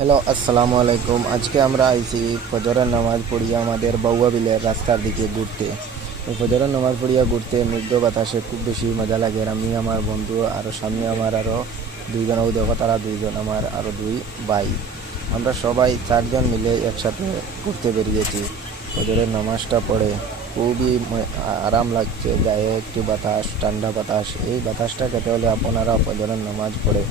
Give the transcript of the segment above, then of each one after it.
Hello আসসালামু আলাইকুম আজকে আমরা আইছি ফজরের নামাজ পড়িয়া আমাদের বাউয়া বিলের রাস্তার দিকে ঘুরতে। ফজরের নামাজ পড়িয়া ঘুরতে মুগ্ধ বাতাসে খুব বেশি মজা লাগে। আর আমি, আমার বন্ধু আরও সামনে আমার আরও দুইজন ওই দেখো তারা দুইজন আমার আরও দুই ভাই। আমরা সবাই চারজন মিলে একসাথে ঘুরতে বেরিয়েছি। ফজরের নামাজটা পড়ে খুবই আরাম লাগছে। গায়ে একটু বাতাস, ঠান্ডা বাতাস। এই বাতাসটা খেতে হলে আপনারা ফজরের নামাজ পড়ে।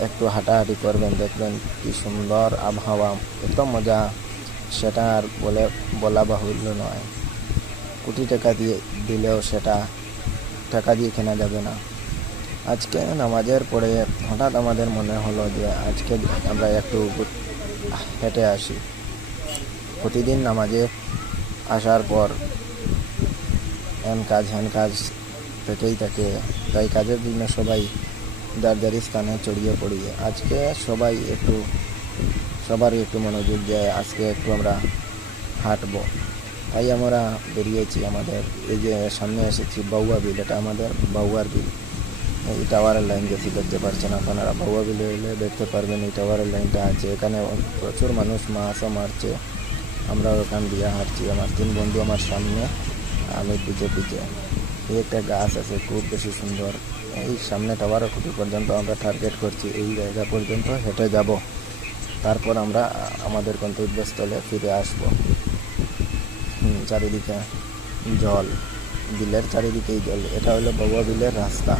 একটু হাঁটাহাঁটি করবেন, দেখবেন কি সুন্দর আবহাওয়া, এত মজা, সেটা আর বলে, বলা বাহুল্য নয়। কোটি টাকা দিয়ে দিলেও সেটা টাকা দিয়ে কেনা যাবে না। আজকে নামাজের পরে হঠাৎ আমাদের মনে হলো যে আজকে আমরা একটু হেঁটে আসি। প্রতিদিন নামাজে আসার পর হ্যান কাজ হ্যান কাজ থেকেই থাকে। তাই কাজের জন্য সবাই যার স্থানে ছড়িয়ে পড়িয়ে। আজকে সবাই একটু, সবারই একটু মনোযোগ দেয়, আজকে একটু আমরা হাঁটবো। তাই আমরা বেরিয়েছি আমাদের, এই যে সামনে এসেছি বাউয়া বিল, এটা আমাদের বাউয়ার বিল। এই টাওয়ারের লাইন গেছি দেখতে পাচ্ছেন আপনারা। বাউয়া বিলে এলে দেখতে পারবেন এই টাওয়ারের লাইনটা আছে। এখানে প্রচুর মানুষ মাছও মারছে। আমরা ওখান দিয়ে হাঁটছি। আমার তিন বন্ধু আমার সামনে, আমি পিছে পিছে। এই একটা গাছ আছে, খুব বেশি সুন্দর। এই সামনে টাওয়ারের খুঁটি পর্যন্ত আমরা টার্গেট করছি। এই জায়গা পর্যন্ত হেঁটে যাব। তারপর আমরা আমাদের গন্তব্যস্থলে ফিরে আসব। চারিদিকে জল বিলের চারিদিকেই জল। এটা হলো বগুয়া বিলের রাস্তা।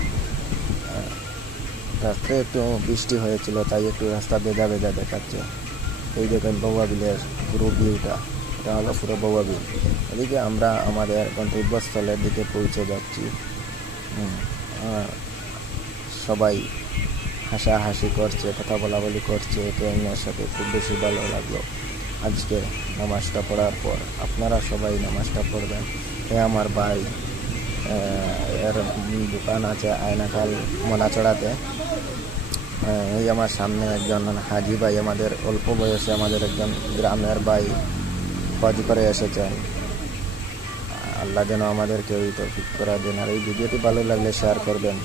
রাস্তায় একটু বৃষ্টি হয়েছিল তাই একটু রাস্তা বেজা বেজা দেখাচ্ছে। এই দেখেন বগুয়া বিলের পুরো ভিউটা এটা হলো পুরো বগুয়া বিল। এদিকে আমরা আমাদের গন্তব্যস্থলের দিকে পৌঁছে যাচ্ছি। হুম, সবাই হাসাহাসি করছে, কথা বলা বলি করছে, একে অন্যের সাথে খুব বেশি ভালো লাগল। আজকে নামাজটা পড়ার পর আপনারা সবাই নামাজটা পড়বেন। এ আমার ভাই এর দোকান আছে আয়নাকাল মোনাচড়াতে এই আমার সামনে একজন হাজি ভাই আমাদের, অল্প বয়সে আমাদের একজন গ্রামের ভাই হজ করে এসেছেন। আল্লাহ যেন আমাদেরকে ওই তৌফিক করা দেন আর এই ভিডিওটি ভালো লাগলে শেয়ার করবেন।